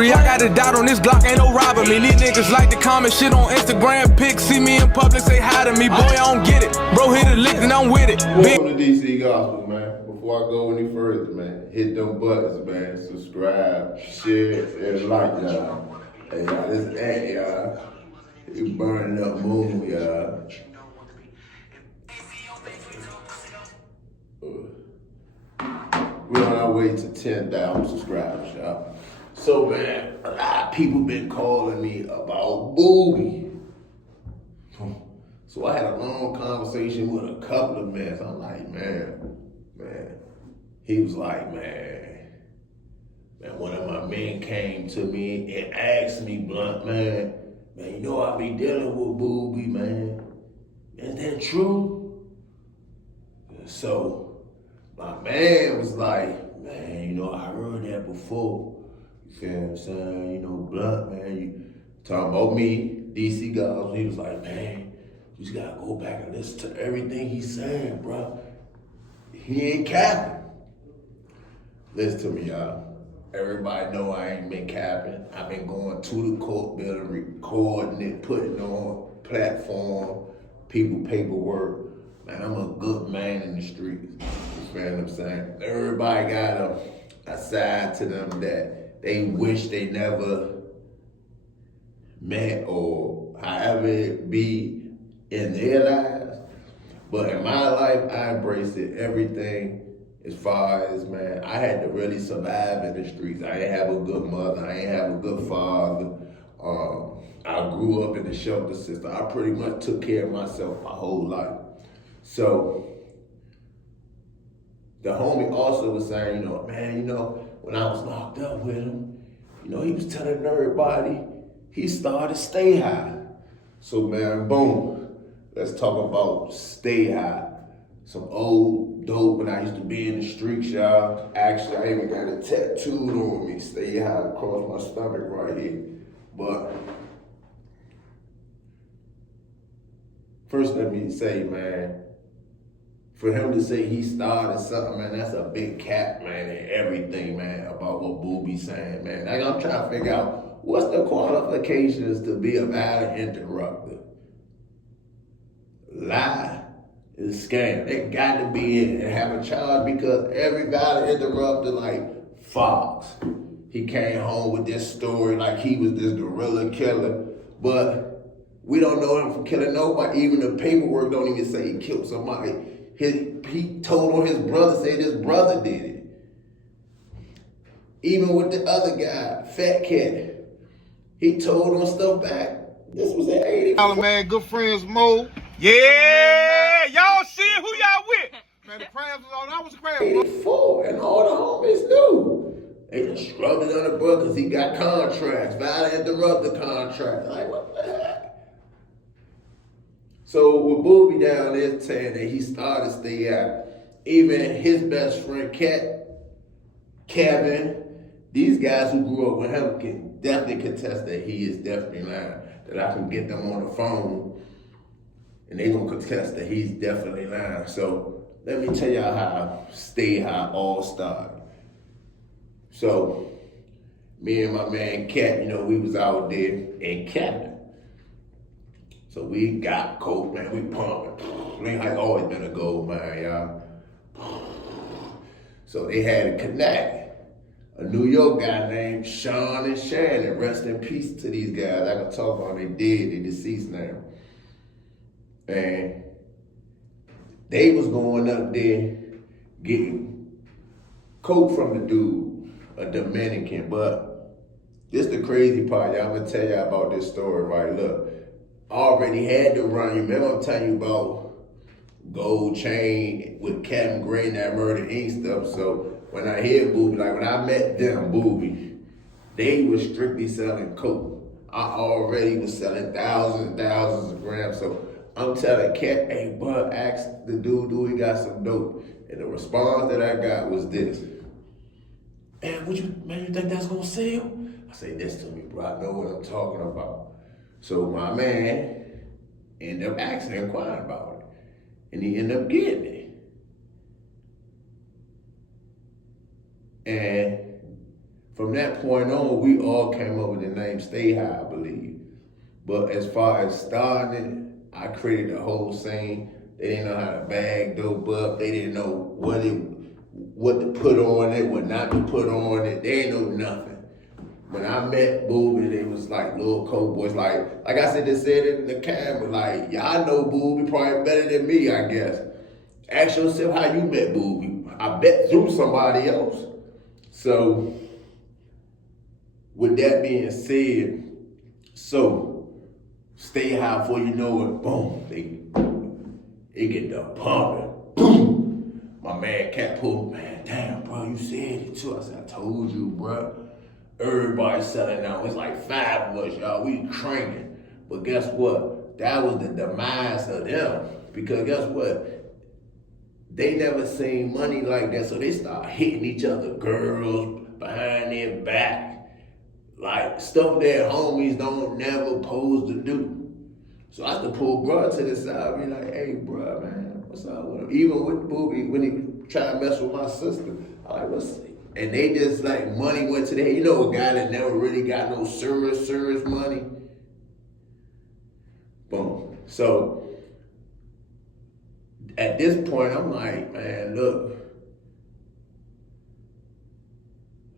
robbery. I got a dot on this Glock, ain't no robbing me. These niggas like to comment shit on Instagram pics. See me in public, say hi to me. Boy, I don't get it. Bro, hit a lick and I'm with it. Welcome to DC Gospel, man. Before I go any further, man, hit them buttons, man. Subscribe, share, and like, y'all. Hey, y'all, this ant, y'all. He burning up moon, y'all. We're on our way to 10,000 subscribers, y'all. So, man, a lot of people been calling me about Booby. So I had a long conversation with a couple of men. I'm like, man. He was like, man, one of my men came to me and asked me blunt, man, you know I be dealing with Booby, man. Is that true? So my man was like, man, you know, I heard that before. You feel what I'm saying? You know, blunt, man, you talking about me, DC guys. He was like, man, you just gotta go back and listen to everything he's saying, bro. He ain't capping. Listen to me, y'all. Everybody know I ain't been capping. I've been going to the court building, recording it, putting on platform, people paperwork. Man, I'm a good man in the streets. You feel what I'm saying? Everybody got a side to them that they wish they never met or however it be in their lives. But in my life, I embraced it, everything as far as, man, I had to really survive in the streets. I ain't have a good mother. I ain't have a good father. I grew up in the shelter system. I pretty much took care of myself my whole life. So the homie also was saying, you know, man, you know, when I was locked up with him, you know, he was telling everybody he started Stay High. So, man, boom, let's talk about Stay High. Some old dope when I used to be in the streets, y'all. Actually, I even got it tattooed on me, Stay High, across my stomach right here. But first let me say, man, for him to say he started something, man, that's a big cap, man, and everything, man, about what Booby's saying, man. Like, I'm trying to figure out what's the qualifications to be a violent interrupter. Lie is scam. They got to be in and have a charge because every violent interrupter, like Fox, he came home with this story like he was this gorilla killer, but we don't know him from killing nobody. Even the paperwork don't even say he killed somebody. He told on his brother, said his brother did it. Even with the other guy, Fat Cat, he told on stuff back. This was in 84. Man, good friends, Mo. Yeah, y'all see who y'all with? Man, the crabs was on. I was crabs. 84, and all the homies knew. They just shrugged it on the brother because he got contracts, violent interrupter contracts. Like, what the heck? So with Booby down there saying that he started Stay Out, even his best friend, Kevin, these guys who grew up with him can definitely contest that he is definitely lying. That I can get them on the phone and they gonna contest that he's definitely lying. So let me tell y'all how Stay High all started. So me and my man Cat, you know, we was out there in Canada. So we got coke, man, we pumping. Lane Heights always been a gold mine, y'all. So they had a connect. A New York guy named Sean and Shannon. Rest in peace to these guys. I can talk about them. They dead, they deceased now. And they was going up there getting coke from the dude, a Dominican. But this the crazy part, y'all. I'm gonna tell y'all about this story, right? Look, I already had to run. You remember I'm telling you about Gold Chain with Captain Gray and that Murder Inc. stuff. So when I hear Booby, like when I met them, Booby, they was strictly selling coke. I already was selling thousands and thousands of grams. So I'm telling Cat, hey, bud, ask the dude, do he got some dope? And the response that I got was this. Man, you think that's gonna sell? I say, this to me, bro, I know what I'm talking about. So my man ended up asking, inquiring about it. And he ended up getting it. And from that point on, we all came up with the name Stay High, I believe. But as far as starting it, I created the whole scene. They didn't know how to bag dope up. They didn't know what to put on it, what not to put on it. They didn't know nothing. When I met Booby, they was like little coke boys. Like I said, they said it in the camera, like, y'all know Booby probably better than me, I guess. Ask yourself how you met Booby. I bet through somebody else. So, with that being said, so Stay High before you know it, boom, they get the pumping. Boom. My man Cat pulled, man, damn, bro, you said it too. I said, I told you, bro. Everybody's selling out. It's like 5 of us, y'all. We cranking. But guess what? That was the demise of them. Because guess what? They never seen money like that, so they start hitting each other, girls behind their back. Like stuff their homies don't never supposed to do. So I had to pull bro to the side and be like, hey, bro, man, what's up with him? Even with Booby, when he tried to mess with my sister, I like, what's up? And they just like money went to their, you know, a guy that never really got no serious money. Boom. So at this point, I'm like, man, look,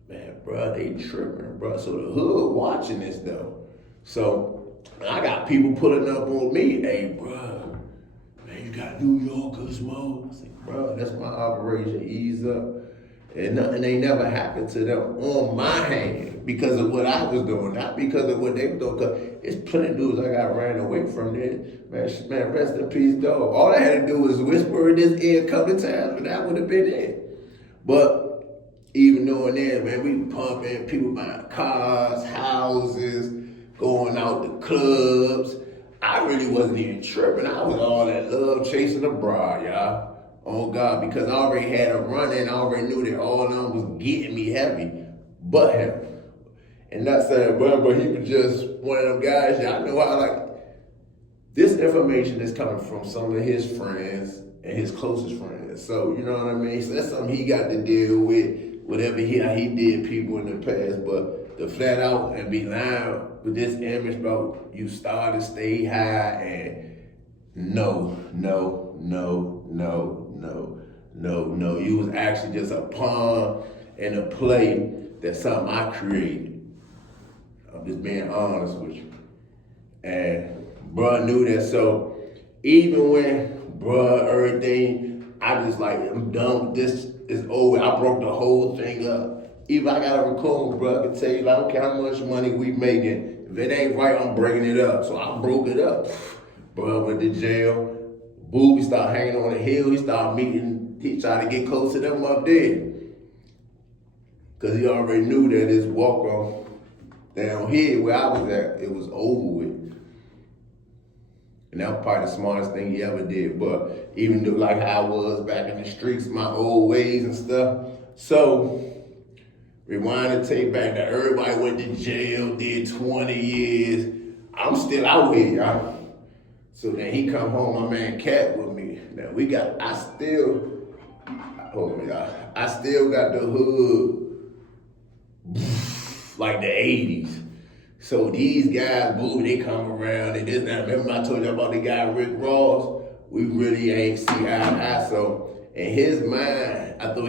man, bro, they tripping, bro. So the hood watching this though. So I got people pulling up on me, hey, bro, man, you got New Yorkers, Mo. I said, bro, that's my operation. Ease up. And nothing ain't never happened to them on my hand because of what I was doing, not because of what they were doing. Cause it's plenty of dudes I got ran away from there. Man, rest in peace, dog. All I had to do was whisper in his ear a couple of times, and that would have been it. But even doing that, man, we pumping, people buying cars, houses, going out to clubs. I really wasn't even tripping. I was all that love chasing a bride, y'all. Oh God, because I already had a run in, I already knew that all of them was getting me heavy, but him. And not saying, but he was just one of them guys, I know how, like, this information is coming from some of his friends and his closest friends. So, you know what I mean? So that's something he got to deal with, whatever he did people in the past, but to flat out and be lying with this image about you started Stay High and no. You was actually just a pawn in a play that's something I created. I'm just being honest with you. And bruh knew that, so even when bruh, everything, I just like, I'm done with this, it's over. I broke the whole thing up. Even I got a recording, bruh, I can tell you, like, I don't care how much money we making. If it ain't right, I'm breaking it up. So I broke it up. Bruh went to jail. Booby started hanging on the hill. He started meeting, he tried to get close to them up there. Cause he already knew that his walk on down here where I was at, it was over with. And that was probably the smartest thing he ever did. But even though like how I was back in the streets, my old ways and stuff. So, rewind the tape back that everybody went to jail, did 20 years. I'm still out here, y'all. So then he come home, my man Cat with me. Now I still got the hood like the 80s. So these guys, Booby, they come around and this. Now remember I told you about the guy Rick Ross? We really ain't see eye to eye. So in his mind, I thought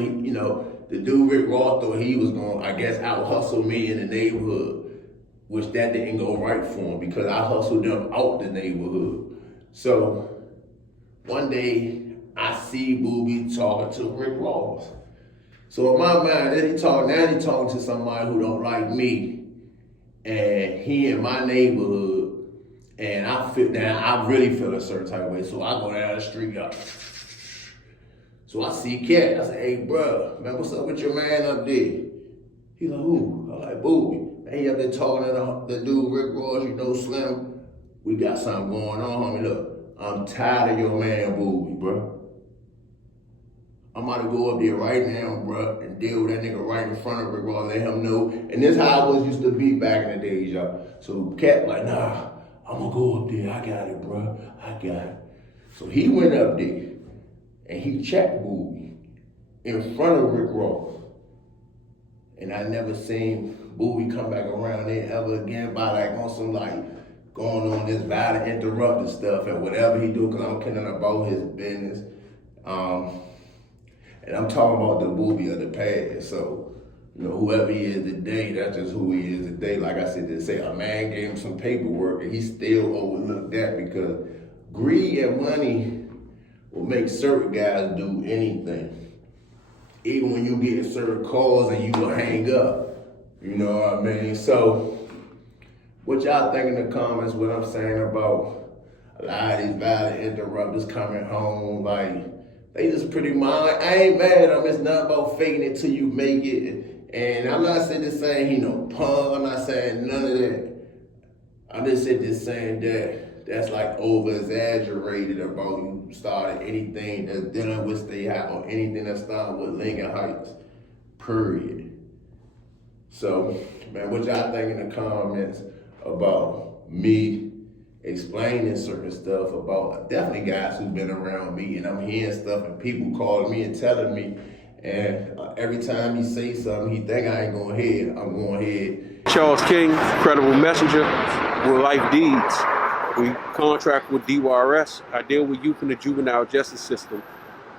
the dude Rick Ross thought he was gonna, I guess, out hustle me in the neighborhood, which that didn't go right for him because I hustled them out the neighborhood. So one day I see Booby talking to Rick Ross. So in my mind, he talking to somebody who don't like me. And he in my neighborhood. And I really feel a certain type of way. So I go down the street, so I see Cat. I say, hey bro, man, what's up with your man up there? He's like, who? I'm like, Booby. And he up there talking to the dude Rick Ross, Slim. We got something going on, homie. Look, I'm tired of your man, Booby, bro. I'm about to go up there right now, bro, and deal with that nigga right in front of Rick Ross, let him know. And this how I was used to be back in the days, y'all. So Cat like, nah, I'm gonna go up there. I got it, bro. I got it. So he went up there and he checked Booby in front of Rick Ross. And I never seen Booby come back around there ever again by like on some like going on this violent interrupted stuff and whatever he do, cause I'm kidding about his business. And I'm talking about the Booby of the past. So, you know, whoever he is today, that's just who he is today. Like I said, just say a man gave him some paperwork and he still overlooked that because greed and money will make certain guys do anything. Even when you get certain calls and you will hang up. You know what I mean? So, what y'all think in the comments what I'm saying about a lot of these violent interrupters coming home, like, they just pretty much, I ain't mad at them. It's not about faking it till you make it. And I'm not saying he no punk. I'm not saying none of that. I'm just saying that that's like over exaggerated about you started anything that's dealing with Stay High or anything that started with Lincoln Heights. Period. So, man, what y'all think in the comments about me explaining certain stuff about definitely guys who've been around me, and I'm hearing stuff and people calling me and telling me, and every time he say something, he think I ain't going ahead, I'm going ahead. Charles King, credible messenger with Life Deeds. We contract with DYRS. I deal with youth in the juvenile justice system.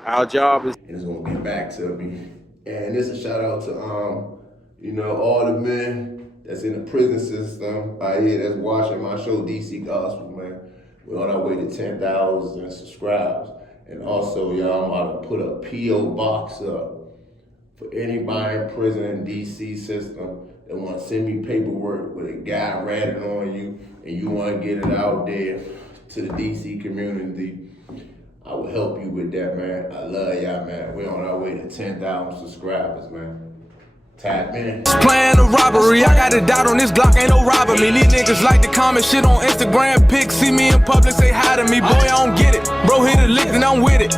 Our job is... And it's gonna get back to me. And this is a shout out to, you know, all the men that's in the prison system out here that's watching my show, DC Gospel, man. We're on our way to 10,000 subscribers. And also, y'all, I'm about to put a P.O. box up for anybody in prison in DC system that want to send me paperwork with a guy ratting on you and you want to get it out there to the DC community. I will help you with that, man. I love y'all, man. We're on our way to 10,000 subscribers, man. Tap in. Playing a robbery, I got a doubt on this Glock, ain't no robbing me. These niggas like to comment shit on Instagram pics, see me in public, say hi to me. Boy, I don't get it. Bro, hit a lick and I'm with it.